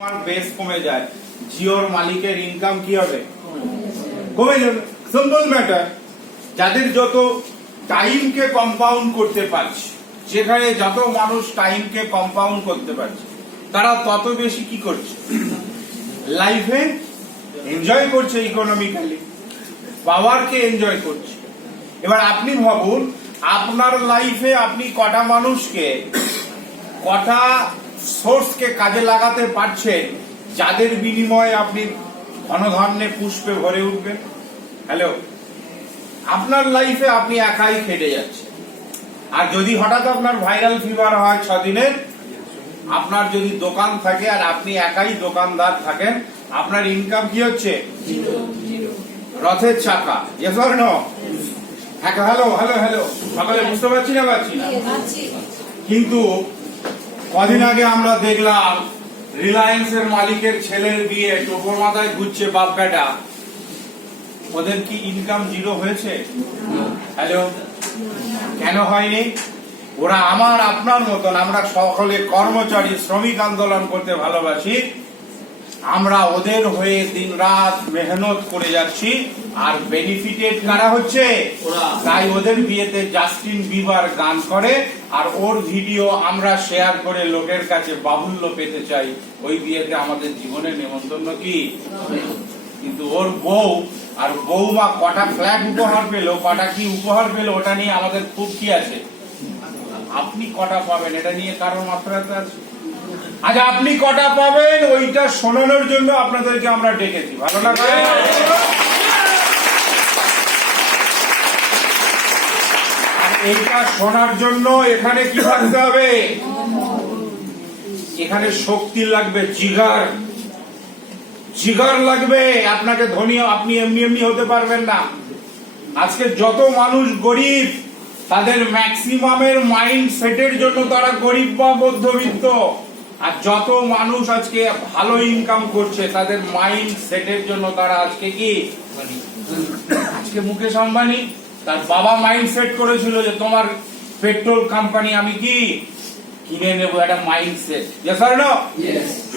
আমার বেস কমে যায়, জিওর মালিকের ইনকাম কি হবে? কমে যাবে। Simple matter. যাদের যত টাইমকে কম্পাউন্ড করতে পারছে, যেখানে যত মানুষ টাইমকে কম্পাউন্ড করতে পারছে, তারা তত বেশি কি করছে? লাইফে এনজয় করছে, ইকোনমিক্যালি পাওয়ারকে এনজয় করছে। এবার আপনি ভাবুন, আপনার লাইফে আপনি কটা মানুষকে, কটা সোর্সকে কাজে লাগাতে পারছেন, যাদের বিনিময়ে আপনি ধনধান্যে পুষ্পে ভরে উঠবেন। হ্যালো, আপনার লাইফে আপনি একাই খেটে যাচ্ছেন। আর যদি হঠাৎ আপনার ভাইরাল ফিভার হয় 6 দিনের, আপনার যদি দোকান থাকে আর আপনি একাই দোকানদার থাকেন, আপনার ইনকাম কি হচ্ছে? রথের চাকা। Yes or no? Hello hello hello, সকালে বুঝতে পারছি না? কিন্তু কদিন আগে আমরা দেখলাম রিলায়েন্সের মালিকের ছেলের বিয়ে, টোপর মাথায় ঘুরছে বাপ বেটা। ওদের কি ইনকাম জিরো হয়েছে? হ্যালো, কেন হয়নি? ওরা আমার আপনার মতন, আমরা সকলে কর্মচারী, শ্রমিক আন্দোলন করতে ভালোবাসি। আমরা ওদের হয়ে দিন রাত মেহনত করে যাচ্ছি, আর বেনিফিটেড কারা হচ্ছে? তাই ওদের বিয়েতে জাস্টিন বিবার গান করে, আর ওর ভিডিও আমরা শেয়ার করে লোকের কাছে বাহুল্য পেতে চাই। ওই বিয়েতে আমাদের জীবনে নেমন্তন্ন কি? কিন্তু ওর বউ আর বৌমা কটা ফ্ল্যাট উপহার পেল, কটা কি উপহার পেল, ওটা নিয়ে আমাদের খুব কি আছে। আপনি কটা পাবেন এটা নিয়ে কারোর মাত্রাতে আছে? আজ আপনি কটা পাবেন ওইটা শোনানোর জন্য আপনাদেরকে আমরা ডেকেছি। ভালো না? এইটা শোনার জন্য এখানে কি থাকতে হবে? এখানে শক্তি লাগবে, জিগার লাগবে। আপনাকে ধনী আপনি এমনি এমনি হতে পারবেন না। আজকে যত মানুষ গরিব, তাদের ম্যাক্সিমামের মাইন্ড সেটের জন্য তারা গরিব বা মধ্যবিত্ত। আর যত মানুষ আজকে ভালো ইনকাম করছে, তাদের মাইন্ড সেটের জন্য তারা আজকে কি? আজকে মুকেশ আম্বানি তার বাবা মাইন্ড সেট করেছিল যে তোমার পেট্রোল কোম্পানি আমি কি কিনে নেব, একটা mind set. Yes or no?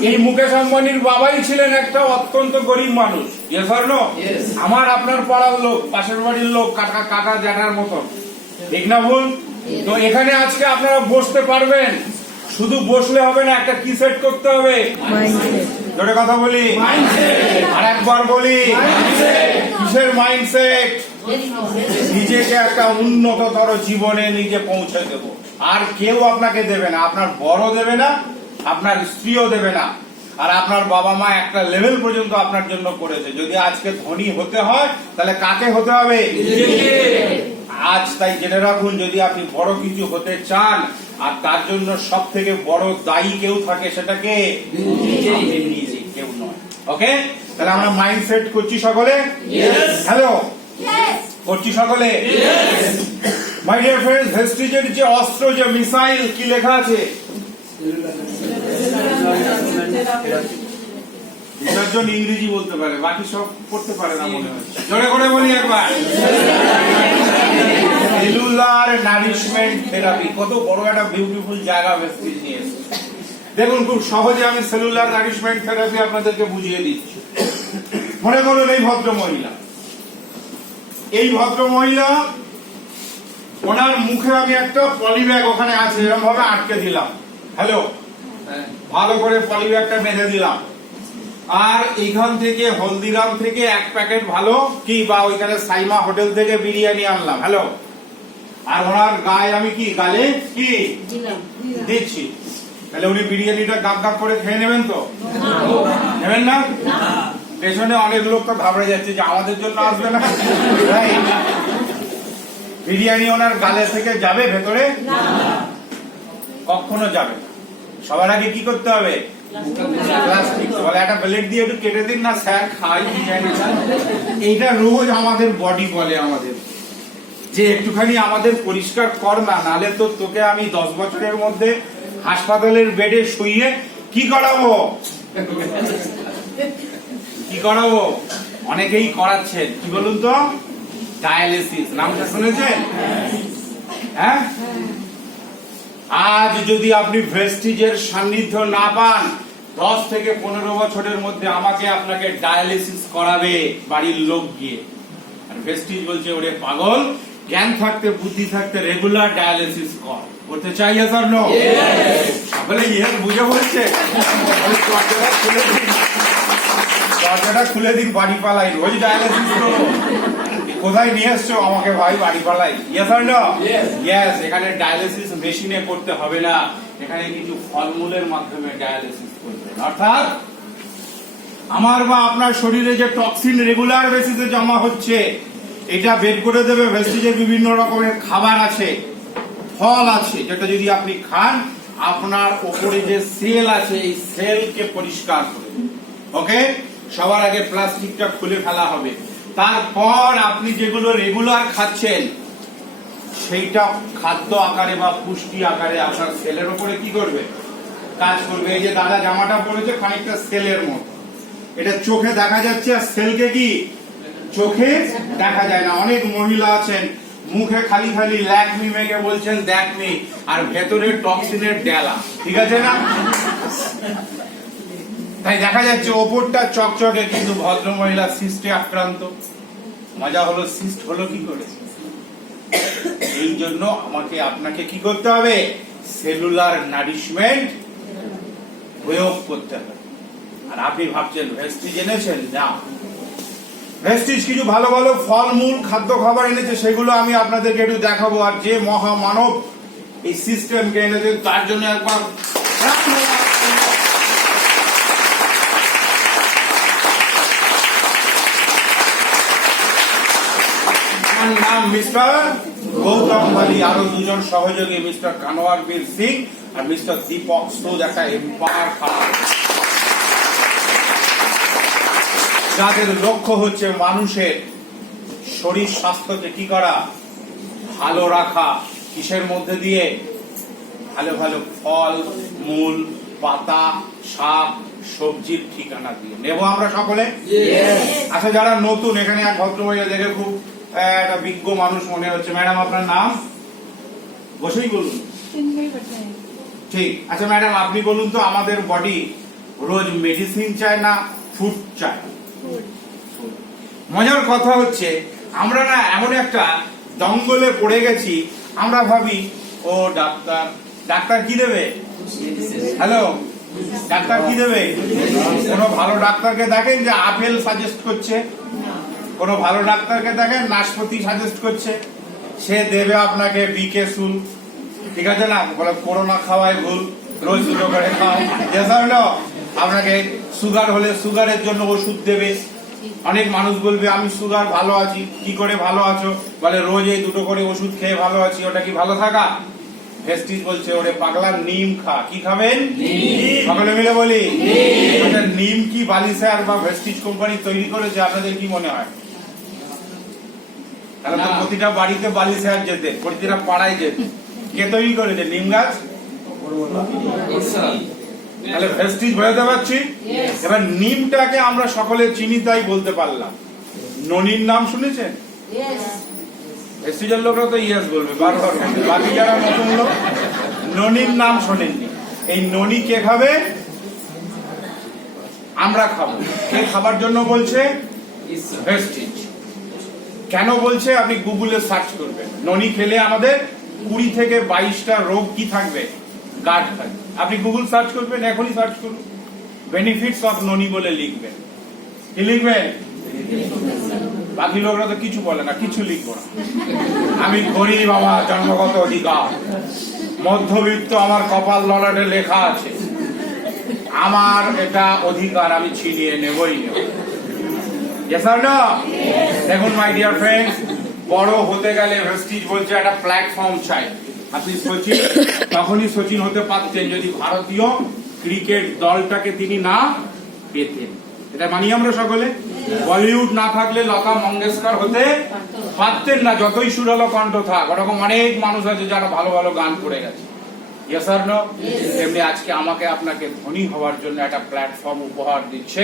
এই মুকেশ আম্বানির বাবাই ছিলেন একটা অত্যন্ত গরিব মানুষ। Yes or no? আমার আপনার পাড়ার লোক, পাশের বাড়ির লোক, কাকা জ্যাঠার মতন, ঠিক না ভুল? তো এখানে আজকে আপনারা বসতে পারবেন। শুধু বসলে হবে না, একটা কি সেট করতে হবে? জোরে কথা বলি, আর একবার বলি, কিসের মাইন্ডসেট? নিজেকে একটা উন্নততর জীবনে নিজে পৌঁছে দেব। আর কেউ আপনাকে দেবে না, আপনার বড় দেবে না, আপনার স্ত্রীও দেবে না। আর আপনার বাবা মা একটা লেভেল পর্যন্ত আপনার জন্য করেছে। যদি আজকে ধনী হতে হয়, তাহলে কাকে হতে হবে? আজ তাই জেনে রাখুন, যদি আপনি বড় কিছু হতে চান, আর তার জন্য সব থেকে বড় দায়ী কেউ থাকে, সেটাকে নিজে, কেউ নয়। ওকে, তাহলে আমরা মাইন্ড সেট করছি সকলে? হ্যালো, করছি সকলে? মাই ডিয়ার ফ্রেন্ডস, ভেস্টিজের যে অস্ত্র, যে মিসাইল, কি লেখা আছে? জন ইংরেজি বলতে পারে, বাকি সব করতে পারে না মনে হচ্ছে। জোরে করে বলি একবার, সেলুলার নারিশমেন্ট থেরাপি। কত বড় একটা বিউটিফুল জায়গা ভেস্টিজ নিয়ে এসেছে। দেখুন, খুব সহজে আমি সেলুলার নারিশমেন্ট থেরাপি আপনাদেরকে বুঝিয়ে দিচ্ছি। মনে করুন এই ভদ্র মহিলা, ওনার মুখে আমি একটা পলিব্যাগ ওখানে আছে এরকম ভাবে আটকে দিলাম। হ্যালো, ভালো করে পলিব্যাগটা বেঁধে দিলাম। আর এইখান থেকে হলদিরাম থেকে 1 প্যাকেট ভালো কি, বা ওইখানে সাইমা হোটেল থেকে বিরিয়ানি আনলাম। হ্যালো, আর ওনার গায়ে আমি কি গালে কি দিচ্ছি, তাহলে উনি বিরিয়ানিটা গাপ গাপ করে খেয়ে নেবেন তো? নেবেন না? পেছনে অনেক লোক তো ঘাবড়ে যাচ্ছে যে আমাদের জন্য আসবে না। বিরিয়ানি ওনার গালে থেকে যাবে ভেতরে? কখনো যাবে না। সবার আগে কি করতে হবে? একটা প্লেট দিয়ে একটু কেটে দিন না স্যার, খাই বিরিয়ানি। এইটা রোজ আমাদের বডি বলে আমাদের যে একটুখানি আমাদের পরিষ্কার কর না, নালে তো তোকে আমি 10 বছরের মধ্যে হাসপাতালের বেডে শুইয়ে কি করাবো। অনেকেই করাচ্ছেন, কি বলুন তো? ডায়ালিসিস, নামটা শুনেছেন? হ্যাঁ, আজ যদি আপনি ভেস্টিজের সান্নিধ্য না পান, 10 থেকে 15 বছরের মধ্যে আমাকে আপনাকে ডায়ালিসিস করাবে বাড়ির লোক গিয়ে। আর ভেস্টিজ বলছে ওরে পাগল, জ্ঞান থাকতে বুদ্ধি থাকতে রেগুলার ডায়ালিসিস কর। করতে চাই স্যার? নো। সকলে ইয়েস বুঝে বলছে। দরজাটা খুলে দিন, বাড়ি পালাই, রোজ ডায়ালিসিস করো। কোথায় নিয়ে এসছো আমাকে ভাই, বাড়ি পালাই? ইয়েস আর নো? ইয়েস। এখানে ডায়ালিসিস মেশিনে করতে হবে না, এখানে কিছু ফলমূলের মাধ্যমে ডায়ালিসিস করবে। অর্থাৎ আমার বা আপনার শরীরে যে টক্সিন রেগুলার বেসিসে জমা হচ্ছে, এটা বের করে দেবে ভেস্টিজের বিভিন্ন রকমের খাবার আছে, ফল আছে, যেটা যদি আপনি খান আপনার উপরে যে সেল আছে এই সেলকে পরিষ্কার করে দেবে। ওকে, সবার আগে প্লাস্টিকটা খুলে ফেলা হবে। তারপর আপনি যেগুলো রেগুলার খাচ্ছেন সেইটা খাদ্য আকারে বা পুষ্টি আকারে আপনার সেলের উপরে কি করবে? কাজ করবে। এই যে দাদা জামাটা পরেছে খানিকটা সেলের মতো, এটা চোখে দেখা যাচ্ছে আর সেলকে কি চোখে দেখা যায় না। অনেক মহিলা আছেন মুখে খালি খালি ল্যাকমি মেখে বলছেন দেখমি, আর ভেতরে টক্সিনের ডেলা, ঠিক আছে না? তাই দেখা যাচ্ছে ওপরটা চকচকে কিন্তু ভদ্র মহিলা সিস্টে আক্রান্ত। মজা হলো, সিস্ট হলো কি করে? এই জন্য আমাকে আপনাকে কি করতে হবে? সেলুলার নারিশমেন্ট প্রয়োগ করতে হবে। আর আপনি ভাবছেন ভেস্টিজ এনেছেন? না, ভেস্টিজ কিছু ভালো ভালো ফলমূল খাদ্য খাবার এনেছে, সেগুলো আমি আপনাদেরকে একটু দেখাবো। আর যে মহামানব এই সিস্টেমকে এনেছেন তার জন্য একবার নাম মিস্টার গৌতম বালি, আরো দুজন সহযোগী মিস্টার কানওয়ার বীর সিং আর মিস্টার দীপক সুদ, একটা এম্পায়ার খাবার যাদের লক্ষ্য হচ্ছে মানুষের শরীর স্বাস্থ্যকে কি করা? ভালো রাখা। কিসের মধ্যে দিয়ে? ভালো ভালো ফল মূল, পাতা, শাক, সবজির ঠিকানা দিয়ে। নেব আমরা সকলে? আচ্ছা, যারা নতুন এখানে এক ভদ্রমহিলা দেখে খুব একটা বিজ্ঞ মানুষ মনে হচ্ছে। ম্যাডাম আপনার নাম? বসেই বলুন। ঠিক আচ্ছা ম্যাডাম, আপনি বলুন তো আমাদের বডি রোজ মেডিসিন চায় না ফুড চায়? মজার কথা হচ্ছে আমরা না এমন একটা দঙ্গলে পড়ে গেছি, আমরা ভাবি ও ডাক্তার, ডাক্তার কি দেবে? হ্যালো, ডাক্তার কি দেবে? কোন ভালো ডাক্তারকে দেখেন যে আপেল সাজেস্ট করছে, কোন ভালো ডাক্তারকে দেখেন নাশপাতি সাজেস্ট করছে, সে দেবে আপনাকে বিকে সুল, ঠিক আছে না? বলে করোনা খাওয়াই ভুল, রোজ দুটো করে খাও। আপনাকে সুগার হলে সুগারের জন্য ওষুধ দেবে। অনেক মানুষ বলবে আমি সুগার ভালো আছি। কি করে ভালো আছো? বলে রোজ এই দুটো করে ওষুধ খেয়ে ভালো আছি। ওটা কি ভালো থাকা? ভেস্টিজ বলছে ওরে পাগলা, নিম খা। কি খাবেন? সকলে মিলে বলি। নিম কি বালিশার বা ভেস্টিজ কোম্পানি তৈরি করেছে? আপনাদের কি মনে হয়? তাহলে তো প্রতিটা বাড়িতে বালিশার যেতে, প্রতিটা পাড়ায় যেতে। কে তৈরি করেছে? নিম গাছ। তাহলে ভেস্টিজ বোঝাতে পারছি। এবার নিমটাকে আমরা সকলে চিনি তাই বলতে পারলাম। ননির নাম শুনেছেন? ভেস্টিজের লোকরা তো ইয়েস বলবে বারবার, বাকি যারা নতুন লোক ননির নাম শোনেননি। এই ননি কে খাবে? আমরা খাবো। কে খাবার জন্য বলছে? ভেস্টিজ। কেন বলছে? আপনি গুগলে সার্চ করবেন। ননি খেলে আমাদের 20 থেকে 22টা রোগ কি থাকবে? গার্ড থাকবে। আপনি গুগল সার্চ করবেন, এখনই সার্চ করুন, বেনিফিটস অফ ননি বলে লিখবেন। কি লিখবেন? বাকি লোকরা তো কিছু বলে না, কিছু লিখবো না। আমি গরিব, আমার জন্মগত অধিকার, মধ্যবিত্ত, আমার কপাল ললাটে লেখা আছে, আমার এটা অধিকার, আমি ছিনিয়ে নেবই নেব। দেখুন মাই ডিয়ার ফ্রেন্ডস, বড় হতে গেলে ভেস্টিজ বলছে একটা প্ল্যাটফর্ম চাই। আপনি সচিন তখনই সচিন হতে পারতেন যদি ভারতীয় ক্রিকেট দলটাকে তিনি না পেতেন। এটা মানি আমরা সকলে। বলিউড না থাকলে লতা মঙ্গেশকর হতে পারতেন না, যতই সুরালো কণ্ঠ থাক। ওরকম অনেক মানুষ আছে যারা ভালো ভালো গান করে গেছে। Yes or no? তেমনি আজকে আমাকে আপনাকে ধনী হওয়ার জন্য একটা প্ল্যাটফর্ম উপহার দিচ্ছে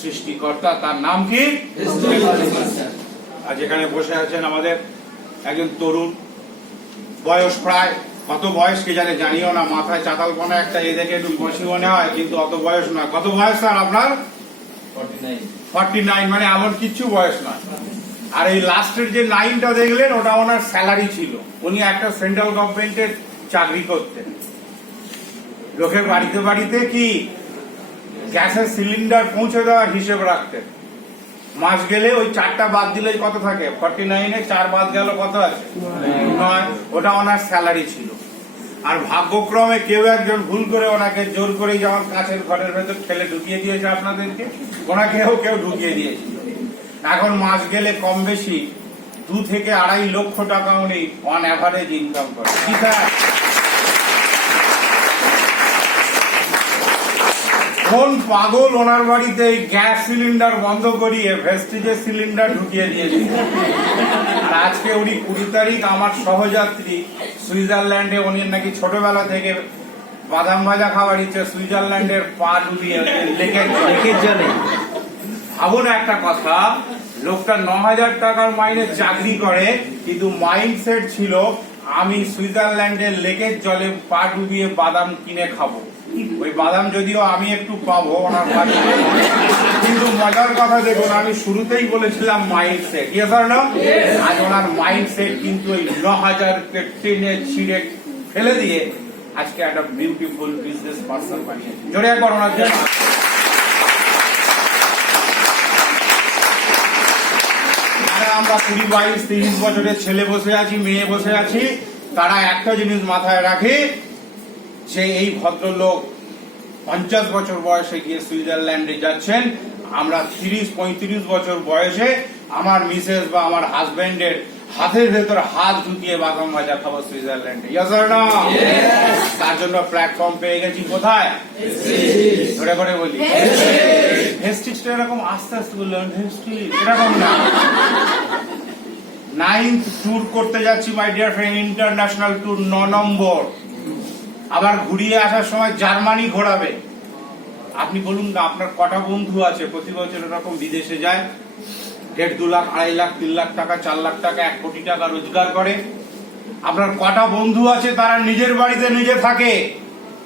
সৃষ্টিকর্তা। তার নাম কি? আজ এখানে বসে আছেন আমাদের একজন তরুণ, বয়স প্রায় কত বয়স কে জানে জানিও না, মাথায় চাতালপনা একটা এদিকে একটু বসি মনে হয়, কিন্তু অত বয়স নয়। কত বয়স স্যার আপনার? 49, মানে এমন কিচ্ছু বয়স নয়। আর এই লাস্টের যে 9টা দেখলেন ওটা ওনার স্যালারি ছিল। উনি একটা সেন্ট্রাল গভর্নমেন্টের চাকরি করতেন। লোকের বাড়িতে বাড়িতে কি গ্যাসের সিলিন্ডার পৌঁছে দেওয়ার হিসেব রাখতেন। মাস গেলে ওই 4টা বাদ দিলে কত থাকে? 49-এ 4 বাদ গেল কত আছে? 9। ওটা ওনার স্যালারি ছিল। আর ভাগ্যক্রমে কেউ একজন ভুল করে ওনাকে জোর করে যেমন কাছের ঘরের ভেতর ঠেলে ঢুকিয়ে দিয়েছে আপনাদেরকে, ওনাকেও কেউ ঢুকিয়ে দিয়েছিল। এখন মাস গেলে কম বেশি 2 থেকে 2.5 লক্ষ টাকা উনি অন অ্যাভারেজ ইনকাম করেন। কি স্যার? কোন পাগল ওনার বাড়িতে গ্যাস সিলিন্ডার বন্ধ করিয়ে ভেস্টিজের সিলিন্ডার ঢুকিয়ে দিয়েছে। আর আজকে উনি 20 তারিখ আমার সহযাত্রী সুইজারল্যান্ডে, উনি নাকি ছোটবেলা থেকে বাদাম ভাজা খাবার ইচ্ছে, সুইজারল্যান্ডের পা ডুবিয়ে লেকের জলে। ভাবুন একটা কথা, লোকটা 9,000 টাকার মাইনে চাকরি করে, কিন্তু মাইন্ডসেট ছিল আমি সুইজারল্যান্ডের লেকের জলে পা ডুবিয়ে বাদাম কিনে খাবো। ওই বাদাম যদিও আমি একটু পাবো ওনার বাড়িতে, কিন্তু মজার কথা দেখুন, আমি শুরুতেই বলেছিলাম মাইন্ডসেট। আজ ওনার মাইন্ডসেট কিন্তু ওই 9,000-কে টেনে ছিঁড়ে ফেলে দিয়ে আজকে একটা বিউটিফুল বিজনেস পার্সন বানিয়েছে। জোরে একবার ওনার জন্য। আমরা 20, 22, 30 বছরের ছেলে বসে আছি, মেয়ে বসে আছি, তারা একটা জিনিস মাথায় রাখে যে এই ভদ্রলোক 50 বছর বয়সে গিয়ে সুইজারল্যান্ডে যাচ্ছেন। আমরা 30-35 বছর বয়সে আমার মিসেস বা আমার হাজবেন্ডের হাতের ভেতর হাত ঢুকিয়ে বাদাম ভাজা খাবো সুইজারল্যান্ডে। তার জন্য প্ল্যাটফর্ম পেয়ে গেছি কোথায়? ধরে করে বলি ভেস্টিজটা এরকম আস্তে আস্তে বললাম, ভেস্টিজ এরকম না। 9th ট্যুর করতে যাচ্ছি my dear friend, international tour 9 নম্বর। আবার ঘুরিয়ে আসার সময় জার্মানি ঘোরাবে। আপনি বলুন না, আপনার কটা বন্ধু আছে প্রতি বছর এরকম বিদেশে যায়, 1.5, 2 লাখ, 2.5 লাখ, 3 লাখ টাকা, 4 লাখ টাকা, 1 কোটি টাকা রোজগার করে? আপনার কটা বন্ধু আছে তারা নিজের বাড়িতে নিজে থাকে?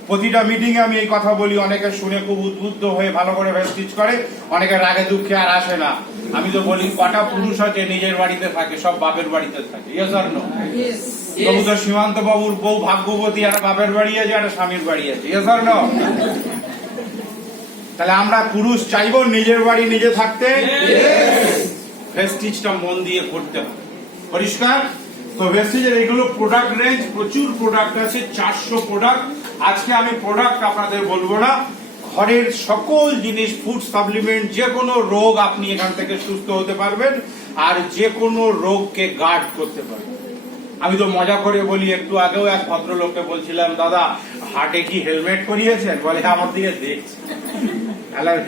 প্রতিটা মিটিং এ আমি এই কথা বলি, অনেকে শুনে খুব উদ্বুদ্ধ হয়ে ভালো করে ভেস্টিজ করে, অনেকে রাগে দুঃখে আর আসে না। আমি তো বলি কটা পুরুষ আছে নিজের বাড়িতে থাকে? সব বাপের বাড়িতে থাকে। প্রভুত সীমান্ত বাবুর বউ ভাগ্যবতী, একটা বাপের বাড়ি আছে, একটা স্বামীর বাড়ি আছে। তাহলে আমরা পুরুষ চাইবো নিজের বাড়ি নিজে থাকতে? ভেস্টিজটা মন দিয়ে করতে হবে। পরিষ্কার তো? ভেস্টিজের এগুলো প্রোডাক্ট রেঞ্জ, প্রচুর প্রোডাক্ট আছে, 400 প্রোডাক্ট। আজকে আমি প্রোডাক্ট আপনাদের বলবো না, ঘরের সকল জিনিস, ফুড সাপ্লিমেন্ট, যে কোনো রোগ আপনি এখান থেকে সুস্থ হতে পারবেন, আর যে কোনো রোগকে গার্ড করতে পারবেন। আমি তো মজা করে বলি, একটু আগেও এক ভদ্রলোককে বলছিলাম, দাদা হাটে কি হেলমেট পরিয়েছেন? বলে আমার দিকে দেখছি।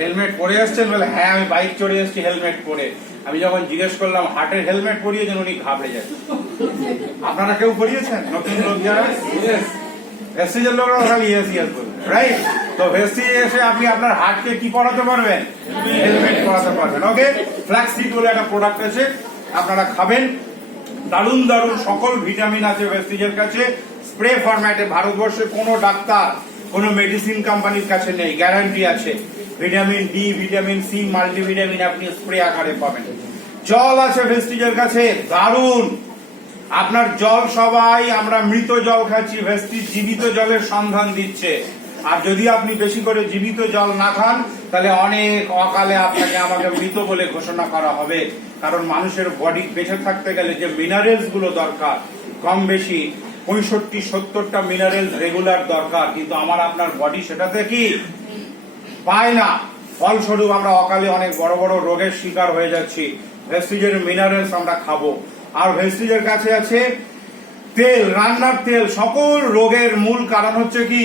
হেলমেট পরে এসছেন? বলে হ্যাঁ, আমি বাইক চড়ে এসেছি হেলমেট পরে। আমি যখন জিজ্ঞেস করলাম হাটের হেলমেট পরিয়েছেন, উনি ঘাবড়ে যাচ্ছেন। আপনারা কেউ পরিয়েছেন? নতুন লোক যারা ভেস্টিজের লোকরা খালি ইয়েস ইয়েস বলবেন, রাইট? তো ভেস্টিজ এসে আপনি আপনার হার্টকে কি পরাতে পারবেন? হেলমেট পরাতে পারবেন। ওকে, ফ্ল্যাক্সিড বলে একটা প্রোডাক্ট আছে, আপনারা খাবেন। দারুণ দারুণ সকল ভিটামিন আছে ভেস্টিজের কাছে, স্প্রে ফরম্যাটে। ভারতবর্ষে কোনো ডাক্তার, কোনো মেডিসিন কোম্পানির কাছে নেই, গ্যারান্টি আছে। Vitamin D, vitamin C, multivitamin আপনি স্প্রে আকারে পাবেন। জল আছে ভেস্টিজের কাছে, দারুণ। আপনার জল, সবাই আমরা মৃত জল খাচ্ছি, ভেস্টিজ জীবিত জলের সন্ধান দিচ্ছে। আর যদি আপনি বেশি করে জীবিত জল না খান, তাহলে অনেক অকালে আপনাকে আমাকে মৃত বলে ঘোষণা করা হবে। কারণ মানুষের বডি বেঁচে থাকতে গেলে যে মিনারেলস গুলো দরকার, কম বেশি 65-70টা মিনারেলস রেগুলার দরকার, কিন্তু আমার আপনার বডি সেটাতে কি পায় না। ফলস্বরূপ আমরা অকালে অনেক বড় বড় রোগের শিকার হয়ে যাচ্ছি। ভেস্টিজের মিনারেলস আমরা খাবো। আর ভেস্টিজের কাছে আছে তেল, রান্নার তেল। সকল রোগের মূল কারণ হচ্ছে কি?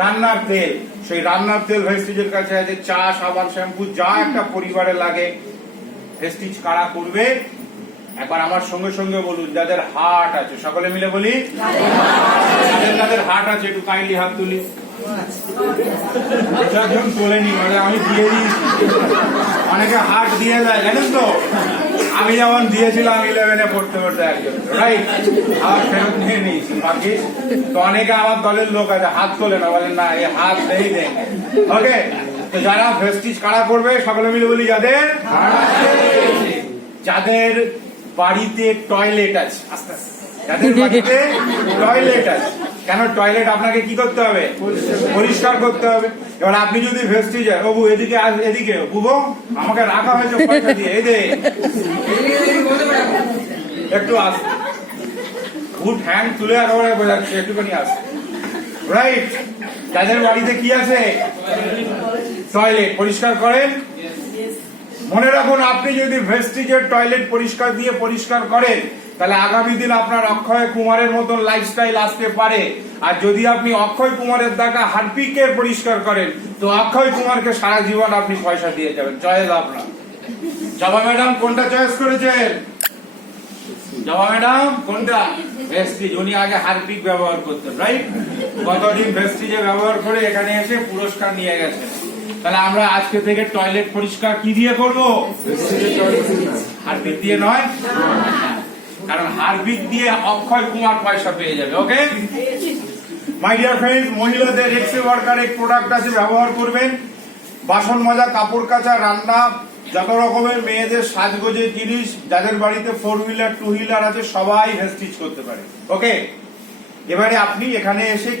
রান্নার তেল। সেই রান্নার তেল ভেস্টিজের কাছে আছে। চা, সাবান, শ্যাম্পু, যা একটা পরিবারে লাগে, ভেস্টিজ কারা করবে? একবার আমার সঙ্গে সঙ্গে বলুন, যাদের হার্ট আছে, সকলে মিলে বলি, যাদের হার্ট আছে একটু কাইন্ডলি হাত তুলি। একজন তোলেনি, মানে আমি দিয়ে দিয়েছি। অনেকে হাট দিয়ে যায় জানেন তো, আমি যেমন দিয়েছিলাম 11-এ পড়তে পড়তে একজন, রাইট, আবার ফেরত নিয়ে নিয়েছি বাকি। তো অনেকে আমার দলের লোক আছে হাত তোলে না, বলেন না এই হাত নেই দেন। ওকে, তো যারা ভেস্টিজ কারা করবে সকলে মিলে বলি, যাদের যাদের বাড়িতে টয়লেট আছে, যাদের বাড়িতে টয়লেট আছে। কেন টয়লেট আপনাকে কি করতে হবে? পরিষ্কার করতে হবে। এবার আপনি যদি ভেস্টিজ যায়, বাবু এদিকে এদিকে বুবো আমাকে রাখা হয়েছে পয়সা দিয়ে, এই দে একটু আস, গুড হ্যান্ড তুলে একেবারে বোঝাচ্ছে একটুখানি আস, রাইট। যাদের বাড়িতে কি আছে? টয়লেট পরিষ্কার করেন। মনে রাখুন, আপনি যদি ভেস্টিজের টয়লেট পরিষ্কার দিয়ে পরিষ্কার করেন, তাহলে আগামী দিন আপনার অক্ষয় কুমারের মতন লাইফস্টাইল আসতে পারে। আর যদি আপনি অক্ষয় কুমারের দেখা হারপিকে পরিষ্কার করেন, তো অক্ষয় কুমারকে সারা জীবন আপনি পয়সা দিয়ে যাবেন। চয়েস আপনার। জবা ম্যাডাম কোনটা চয়েস করেছেন? জবা ম্যাডাম কোনটা? ভেস্টিজ। উনি আগে হারপিক ব্যবহার করতেন, রাইট। কতদিন ভেস্টিজে ব্যবহার করে এখানে এসে পুরস্কার নিয়ে গেছেন। তাহলে আমরা আজকে থেকে টয়লেট পরিষ্কার কি দিয়ে করবো? হারপিক দিয়ে নয়, কারণ হারপিক দিয়ে অক্ষয় কুমার পয়সা পেয়ে যাবে। ওকে মাই ডিয়ার ফ্রেন্ডস, মহিলাদের এক্সে ওয়ার্কার এক প্রোডাক্ট আছে, ব্যবহার করবেন। বাসন মাজা, কাপড় কাচা, রান্না, যত রকমের মেয়েদের সাজগোজের জিনিস, যাদের বাড়িতে 4 হুইলার 2 হুইলার আছে সবাই ভেস্টিজ করতে পারে। ওকে, এবারে আপনি এখানে এসে